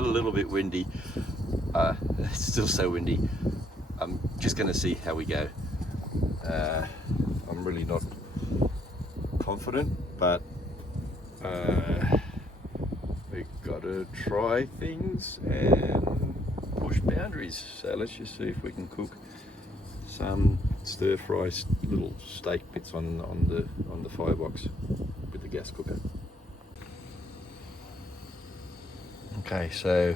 still a little bit windy. It's still so windy. I'm just going to see how we go. I'm really not confident, but we've got to try things and push boundaries. So let's just see if we can cook some stir-fry little steak bits on the firebox with the gas cooker. Okay, so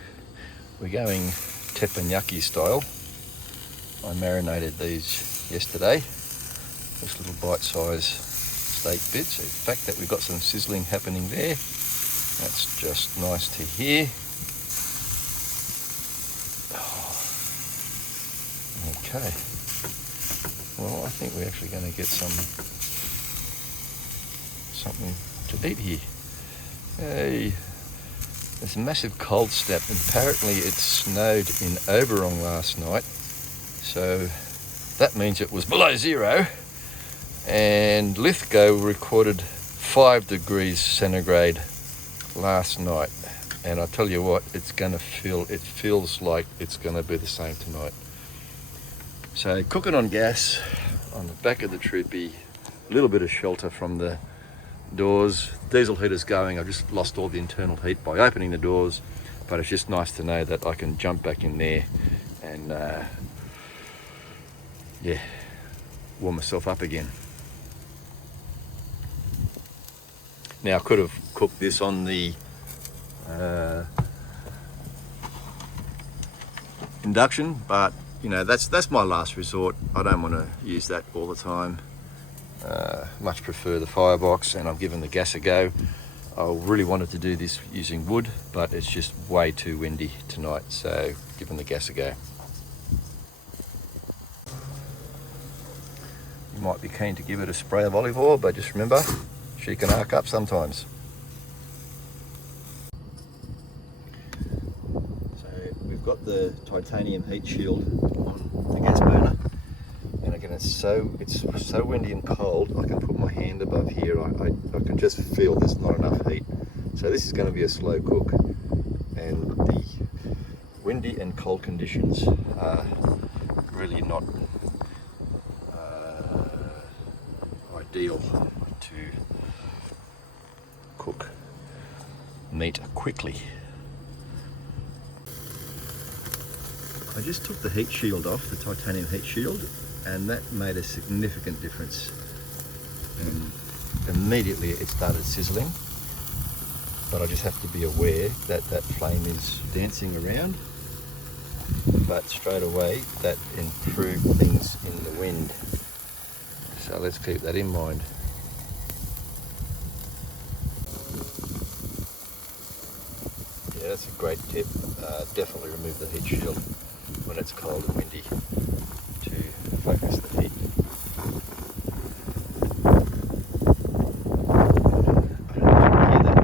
we're going teppanyaki style. I marinated these yesterday, just little bite-sized steak bits. The fact that we've got some sizzling happening there, that's just nice to hear. Okay, well, I think we're actually going to get something to eat here. Hey, there's a massive cold snap. Apparently it snowed in Oberon last night, so that means it was below zero, and Lithgow recorded 5 degrees centigrade last night, and I tell you what, it feels like it's going to be the same tonight. So cooking on gas on the back of the Troopy, a little bit of shelter from the doors. Diesel heater's going. I just lost all the internal heat by opening the doors, but it's just nice to know that I can jump back in there and yeah, warm myself up again. Now I could have cooked this on the induction, but you know, that's my last resort. I don't want to use that all the time. Much prefer the firebox, and I've given the gas a go. I really wanted to do this using wood, but it's just way too windy tonight, so giving the gas a go. You might be keen to give it a spray of olive oil, but just remember, she can arc up sometimes. So we've got the titanium heat shield on the gas burner, and again it's so windy and cold. I can put my hand above here. I can just feel there's not enough heat. So this is going to be a slow cook, and the windy and cold conditions are really not ideal to cook meat quickly. I just took the heat shield off, the titanium heat shield, and that made a significant difference. And immediately it started sizzling, but I just have to be aware that that flame is dancing around, but straight away that improved things in the wind. So let's keep that in mind. Yeah, that's a great tip. Definitely remove the heat shield when it's cold and windy to focus the heat. I don't know if you can hear that.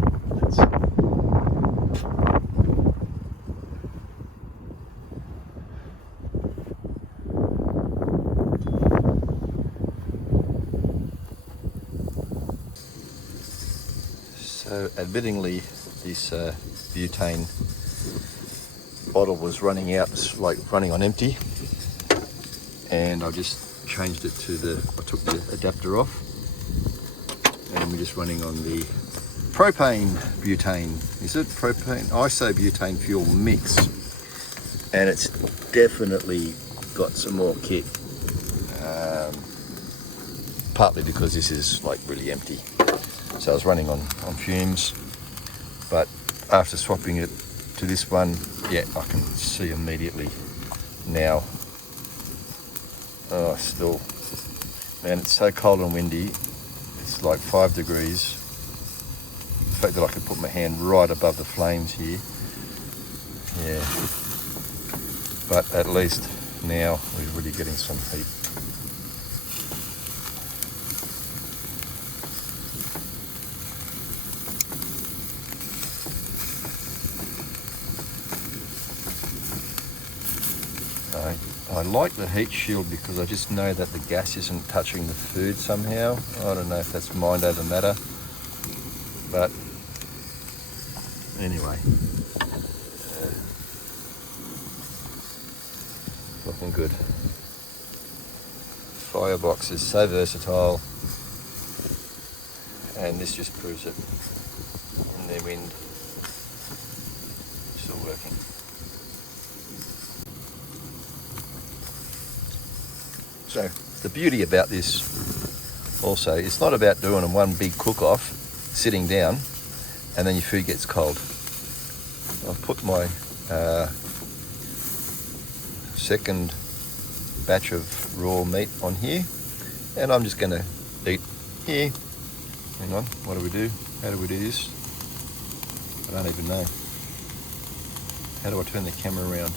So admittingly, this butane bottle was running out, like running on empty, and I just changed it to I took the adapter off, and we're just running on the propane butane. Is it propane? Isobutane fuel mix, and it's definitely got some more kick. Partly because this is like really empty, so I was running on fumes, but after swapping it to this one, yeah, I can see immediately now. Oh, still, man, it's so cold and windy. It's like 5 degrees. The fact that I could put my hand right above the flames here, yeah. But at least now we're really getting some heat. I like the heat shield because I just know that the gas isn't touching the food somehow. I don't know if that's mind over matter, but anyway, good. Firebox is so versatile, and this just proves it. In the wind, still working. So the beauty about this also, it's not about doing one big cook-off, sitting down, and then your food gets cold. I've put my second batch of raw meat on here, and I'm just going to eat here. Hang on, what do we do? How do we do this? I don't even know. How do I turn the camera around?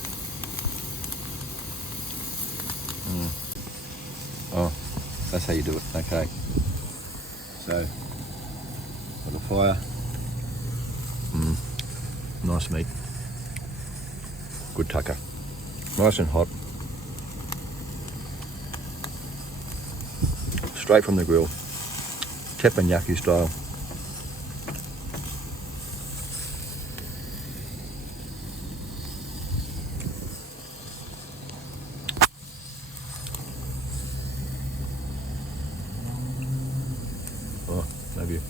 Oh, that's how you do it. Okay. So, got the fire. Nice meat. Good tucker. Nice and hot. Straight from the grill. Teppanyaki style. Oh, maybe.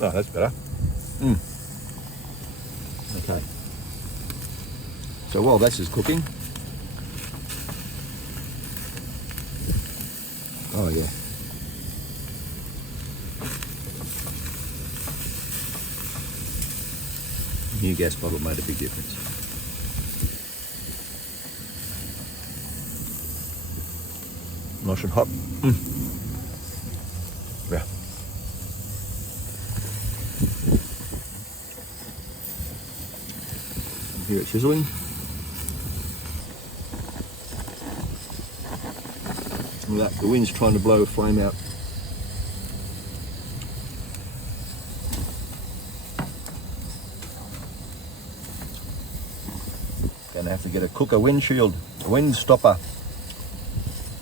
Oh, that's better. Okay. So while this is cooking, oh yeah. New gas bottle made a big difference. Nice and hot. Yeah. Hear it sizzling. Look at that, the wind's trying to blow a flame out. Gonna have to get a cooker windshield, a wind stopper.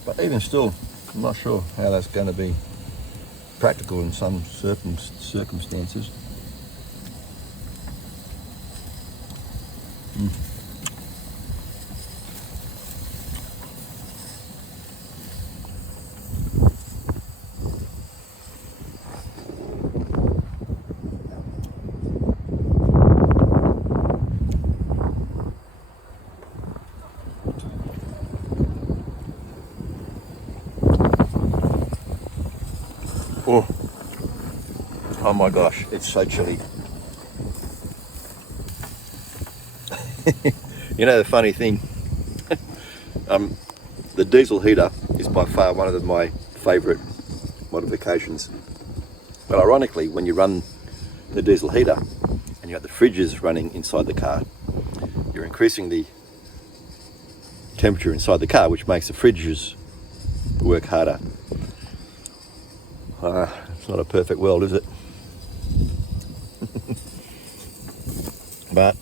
But even still, I'm not sure how that's going to be practical in some circumstances. Oh my gosh, it's so chilly. You know the funny thing, the diesel heater is by far one of my favourite modifications. But ironically, when you run the diesel heater and you have the fridges running inside the car, you're increasing the temperature inside the car, which makes the fridges work harder. It's not a perfect world, is it? But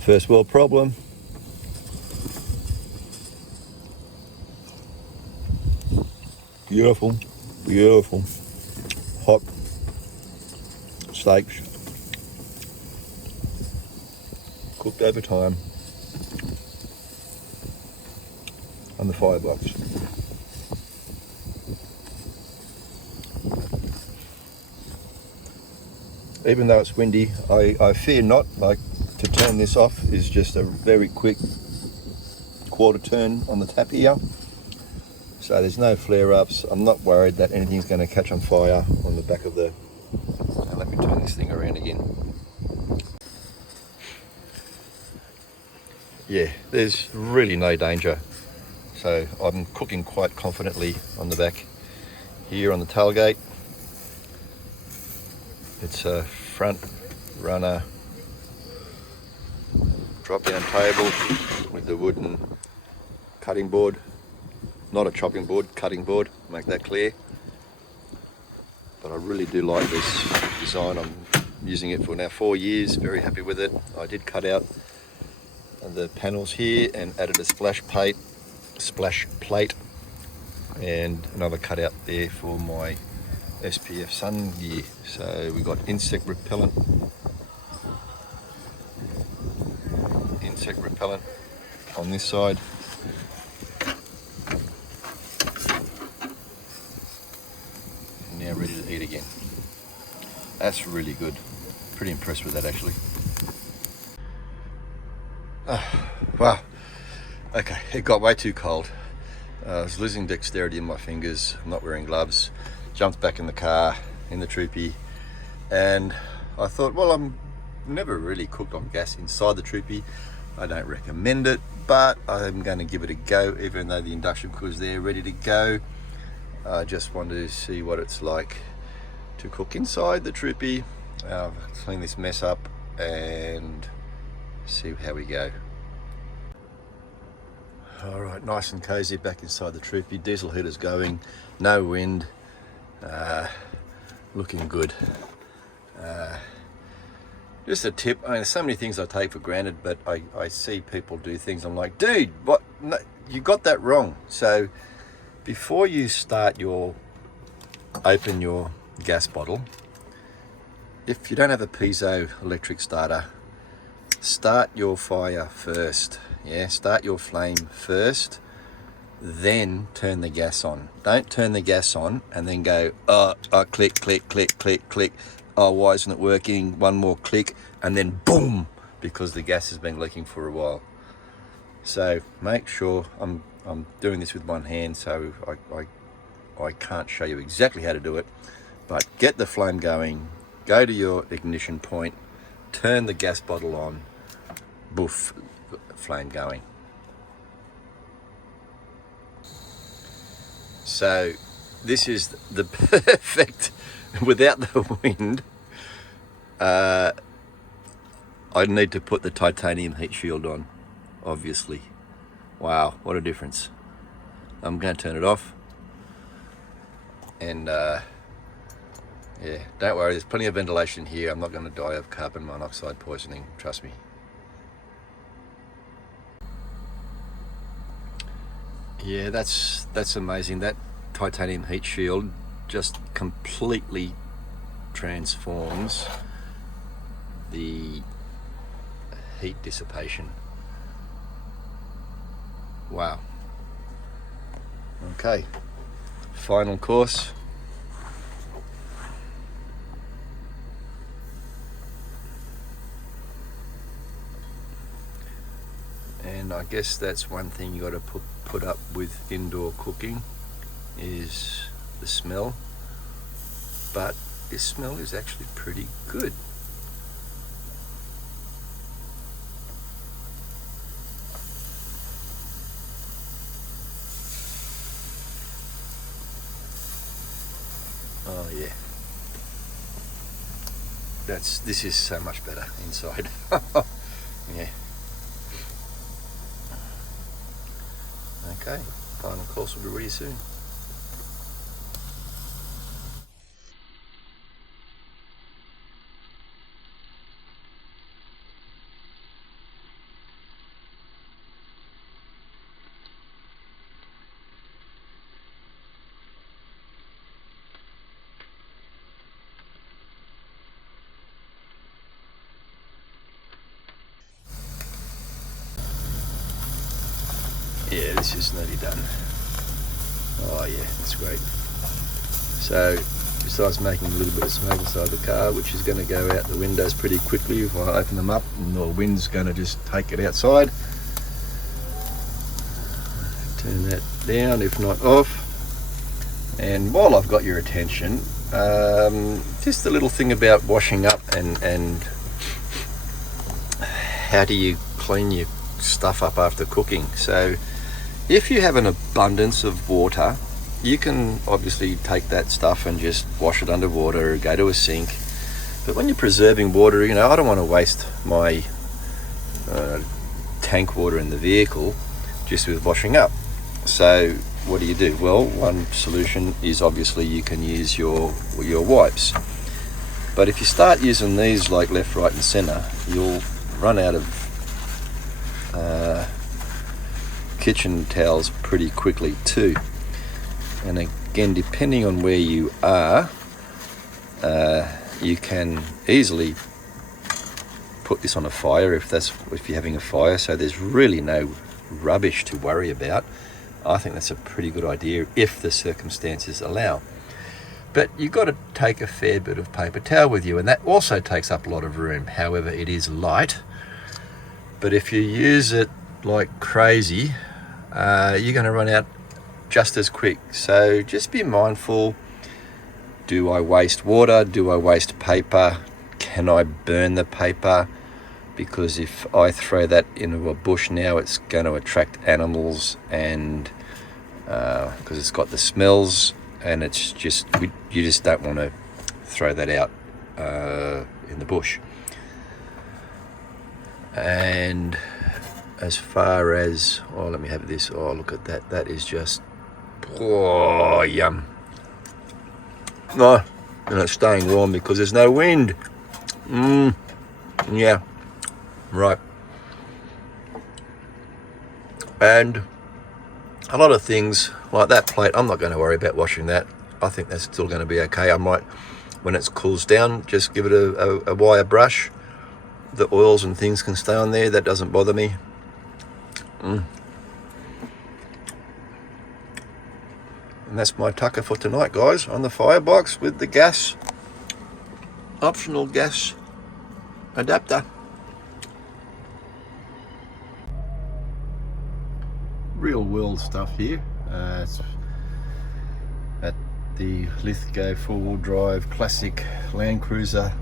first world problem. Beautiful, beautiful, hot steaks, cooked over time on the firebox. Even though it's windy, I fear not. Like, to turn this off is just a very quick quarter turn on the tap here. So there's no flare-ups. I'm not worried that anything's going to catch on fire on the back of the... Now let me turn this thing around again. Yeah, there's really no danger. So I'm cooking quite confidently on the back here on the tailgate. It's a front runner drop down table with the wooden cutting board, not a chopping board, cutting board, make that clear. But I really do like this design. I'm using it for now 4 years, very happy with it. I did cut out the panels here and added a splash plate and another cutout there for my SPF sun gear. So we got insect repellent insect repellent on this side. Now ready to eat again. That's really good. Pretty impressed with that actually. Wow. Okay, it got way too cold. I was losing dexterity in my fingers. I'm not wearing gloves. Jumped back in the car, in the Troopy, and I thought, well, I'm never really cooked on gas inside the Troopy. I don't recommend it, but I'm going to give it a go, even though the induction cooker's there ready to go. I just wanted to see what it's like to cook inside the Troopy. Clean this mess up and see how we go. All right, nice and cozy back inside the Troopy. Diesel heater's going, no wind, looking good. Just a tip, I mean, there's so many things I take for granted, but I see people do things, I'm like, dude, what? No, you got that wrong. So before you open your gas bottle, if you don't have a piezo electric starter, start your fire first. Yeah, start your flame first, then turn the gas on. Don't turn the gas on and then go, click, click, click, click, click. Oh, why isn't it working? One more click, and then boom, because the gas has been leaking for a while. So make sure, I'm doing this with one hand, so I can't show you exactly how to do it, but get the flame going, go to your ignition point, turn the gas bottle on, boof, flame going. So this is the perfect, without the wind, I need to put the titanium heat shield on, obviously. Wow, what a difference. I'm going to turn it off, and yeah, don't worry, there's plenty of ventilation here. I'm not going to die of carbon monoxide poisoning, trust me. Yeah, that's amazing. That titanium heat shield just completely transforms the heat dissipation. Wow. Okay, final course. And I guess that's one thing you got to put up with indoor cooking is the smell, but this smell is actually pretty good. Oh yeah, this is so much better inside. Yeah. Okay, final course will be ready soon. Yeah, this is nearly done. Oh yeah, that's great. So besides making a little bit of smoke inside the car, which is going to go out the windows pretty quickly if I open them up, and the wind's going to just take it outside. Turn that down, if not off. And while I've got your attention, just a little thing about washing up and how do you clean your stuff up after cooking. So if you have an abundance of water, you can obviously take that stuff and just wash it underwater or go to a sink. But when you're preserving water, you know, I don't want to waste my tank water in the vehicle just with washing up. So what do? Well, one solution is obviously you can use your wipes. But if you start using these like left, right and center, you'll run out of kitchen towels pretty quickly too. And again, depending on where you are, you can easily put this on a fire if you're having a fire, so there's really no rubbish to worry about. I think that's a pretty good idea if the circumstances allow. But you've got to take a fair bit of paper towel with you, and that also takes up a lot of room. However, it is light, but if you use it like crazy, you're going to run out just as quick. So just be mindful. Do I waste water? Do I waste paper? Can I burn the paper? Because if I throw that into a bush now, it's going to attract animals, and because it's got the smells, and it's just, you just don't want to throw that out in the bush. And as far as, oh, let me have this. Oh, look at that. That is just, oh, yum. No, and it's staying warm because there's no wind. Yeah, right. And a lot of things like that plate, I'm not going to worry about washing that. I think that's still going to be okay. I might, when it cools down, just give it a wire brush. The oils and things can stay on there. That doesn't bother me. And that's my tucker for tonight, guys, on the Firebox with the gas, optional gas adapter. Real world stuff here. It's at the Lithgow 4-wheel drive classic Land Cruiser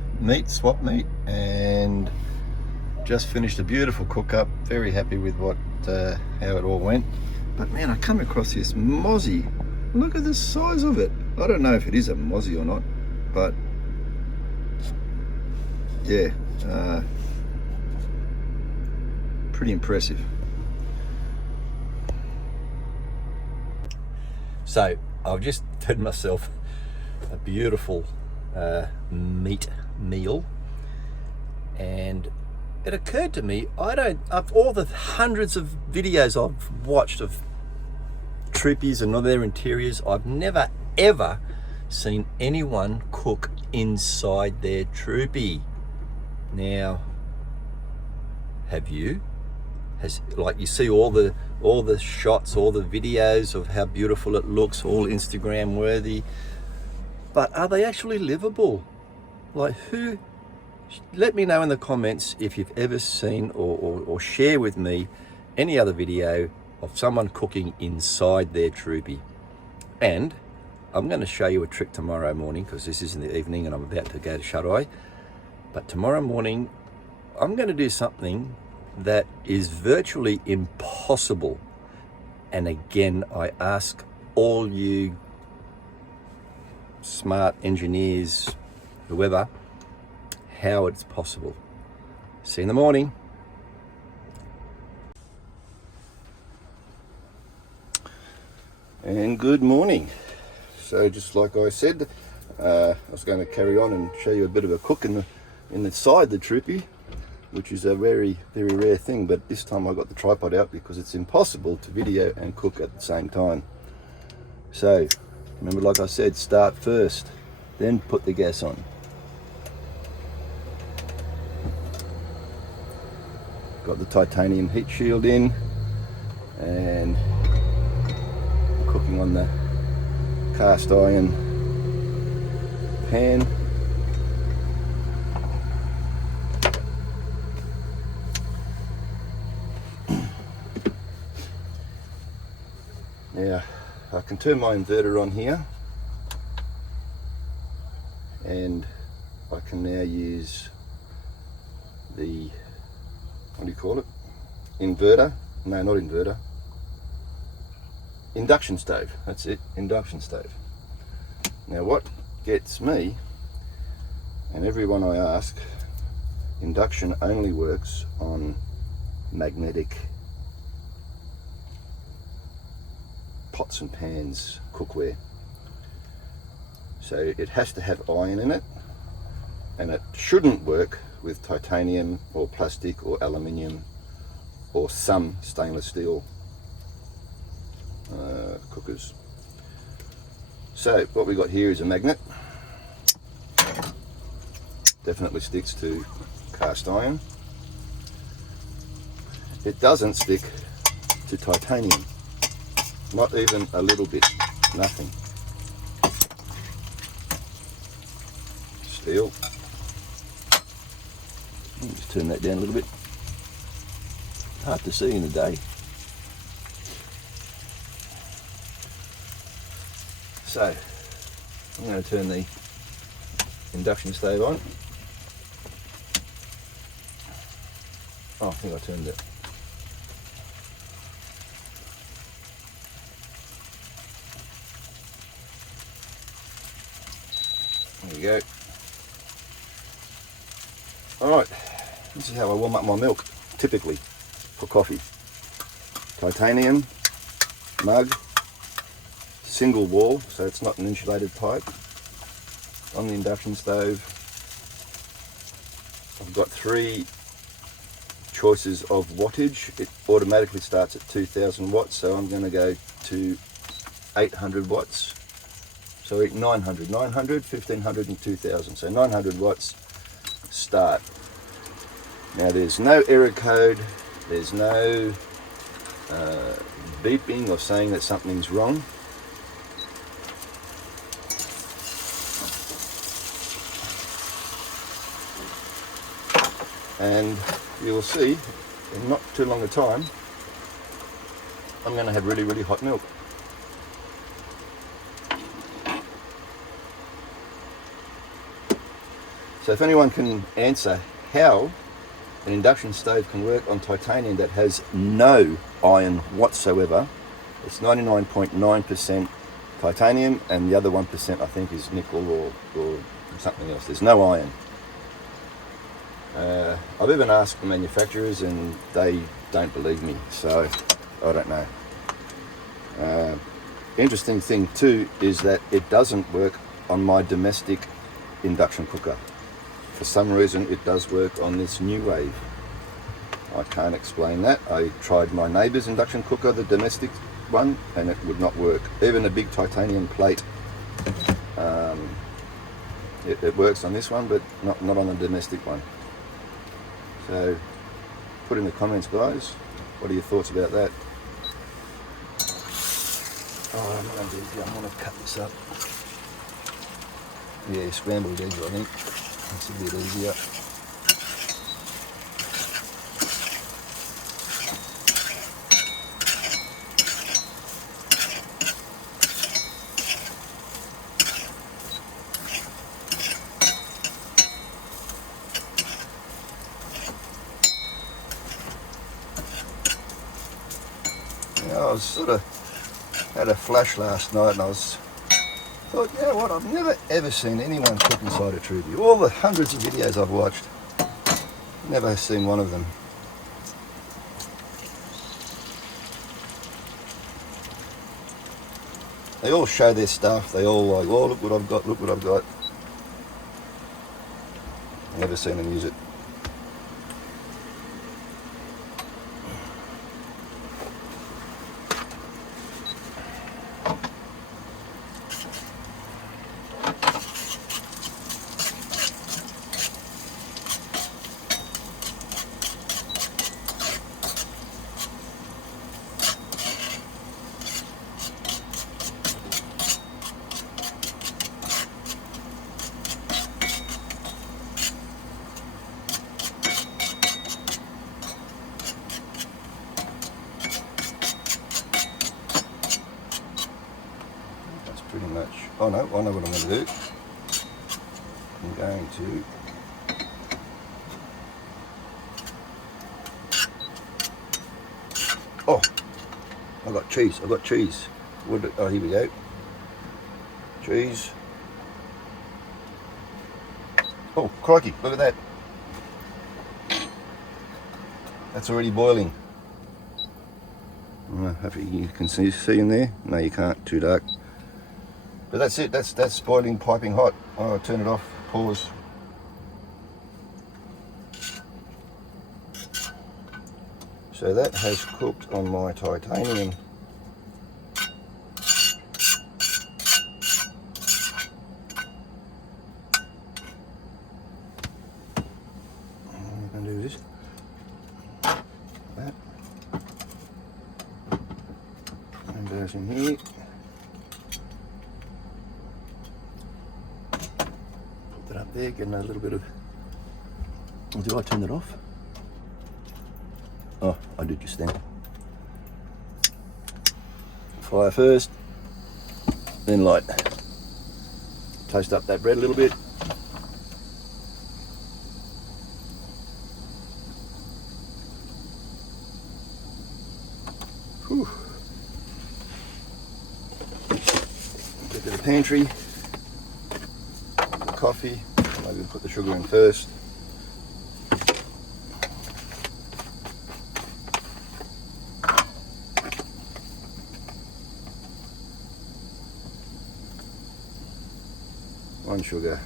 swap meet, and just finished a beautiful cook up. Very happy with how it all went. But man, I come across this mozzie. Look at the size of it. I don't know if it is a mozzie or not, but yeah, pretty impressive. So I've just fed myself a beautiful meat meal, and it occurred to me, of all the hundreds of videos I've watched of Troopies and all their interiors, I've never ever seen anyone cook inside their Troopy. Now, have you? Like, you see all the shots, all the videos of how beautiful it looks, all Instagram worthy, but are they actually livable? Like, who? Let me know in the comments if you've ever seen or share with me any other video of someone cooking inside their Troopy. And I'm going to show you a trick tomorrow morning, because this is in the evening and I'm about to go to shut eye. But tomorrow morning, I'm going to do something that is virtually impossible. And again, I ask all you smart engineers, whoever, how it's possible. See you in the morning. And good morning. So just like I said, I was going to carry on and show you a bit of a cook inside the Troopy, which is a very, very rare thing, but this time I got the tripod out because it's impossible to video and cook at the same time. So remember, like I said, start first, then put the gas on. Got the titanium heat shield in, and cooking on the cast iron pan. Now I can turn my inverter on here, and I can now use the, what do you call it? Inverter? No, not inverter. Induction stove. That's it, induction stove. Now what gets me, and everyone I ask, induction only works on magnetic pots and pans, cookware. So it has to have iron in it, and it shouldn't work with titanium or plastic or aluminium or some stainless steel cookers. So what we got here is a magnet. Definitely sticks to cast iron. it doesn't stick to titanium. Not even a little bit, nothing. Steel. Just turn that down a little bit. Hard to see in the day. So, I'm going to turn the induction stove on. Oh, I think I turned it. There you go. Alright, this is how I warm up my milk, typically, for coffee. Titanium, mug, single wall, so it's not an insulated pipe. On the induction stove, I've got 3 choices of wattage. It automatically starts at 2000 watts, so I'm going to go to 800 watts. So 900, 1500 and 2000, so 900 watts start. Now there's no error code, there's no beeping or saying that something's wrong. And you'll see in not too long a time I'm going to have really, really hot milk. So if anyone can answer how an induction stove can work on titanium that has no iron whatsoever, it's 99.9% titanium and the other 1% I think is nickel or something else. There's no iron. I've even asked the manufacturers and they don't believe me, so I don't know. Interesting thing too is that it doesn't work on my domestic induction cooker. For some reason it does work on this new wave. I can't explain that. I tried my neighbour's induction cooker, the domestic one, and it would not work. Even a big titanium plate, it works on this one, but not on the domestic one. So put in the comments, guys, what are your thoughts about that? Oh, I'm going to cut this up. Yeah, scrambled eggs, I think. That's a bit easier. I was sort of had a flash last night and I thought, you know what, I've never ever seen anyone cook inside a Troopy. All the hundreds of videos I've watched, never seen one of them. They all show their stuff, they all like, oh, look what I've got, look what I've got. Never seen them use it. Pretty much. Oh no, I know what I'm going to do. I'm going to I've got cheese. Oh, here we go. Cheese. Oh, crikey, look at that. That's already boiling. Hopefully you can see in there. No, you can't, too dark. But that's it, that's boiling, piping hot. Oh, I'll turn it off, pause. So that has cooked on my titanium. I'm going to do this. That. goes in here. Put that up there, getting a little bit of... Oh, did I turn that off? Oh, I did just then. Fire first, then light. Toast up that bread a little bit. Whew. Get to the pantry. The coffee. Maybe put the sugar in first. One sugar.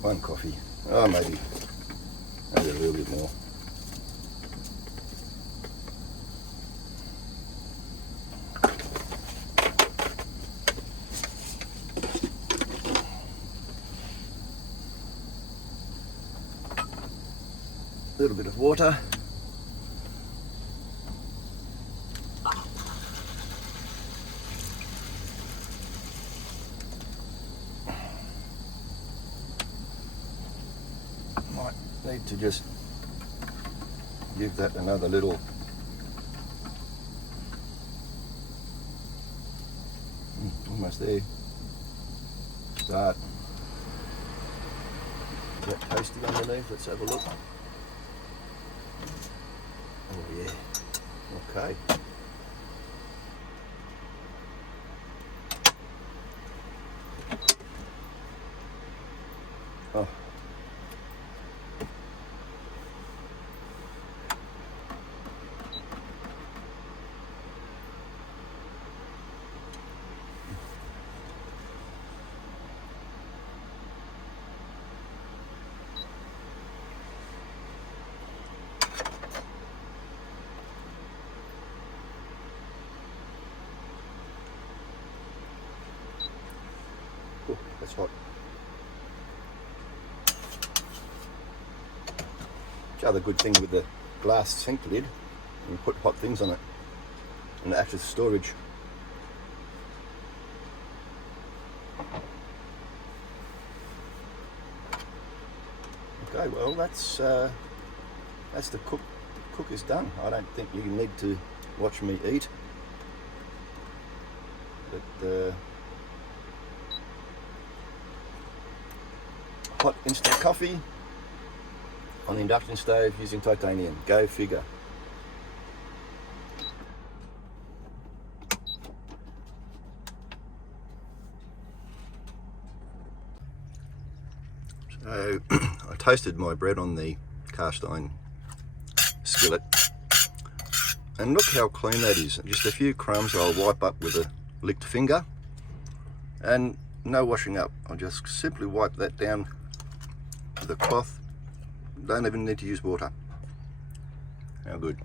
One coffee. Oh, maybe a little bit more. A little bit of water. Might need to just give that another little almost there. Start. Is that toasty underneath? Let's have a look. Oh yeah, okay. Oh. Ooh, that's hot. The other good thing with the glass sink lid, you put hot things on it and it acts as storage. Okay, well that's the cook is done. I don't think you need to watch me eat, but hot instant coffee on the induction stove using titanium. Go figure. So I toasted my bread on the cast iron skillet, and look how clean that is. Just a few crumbs I'll wipe up with a licked finger, and no washing up. I'll just simply wipe that down with a cloth. Don't even need to use water. How good.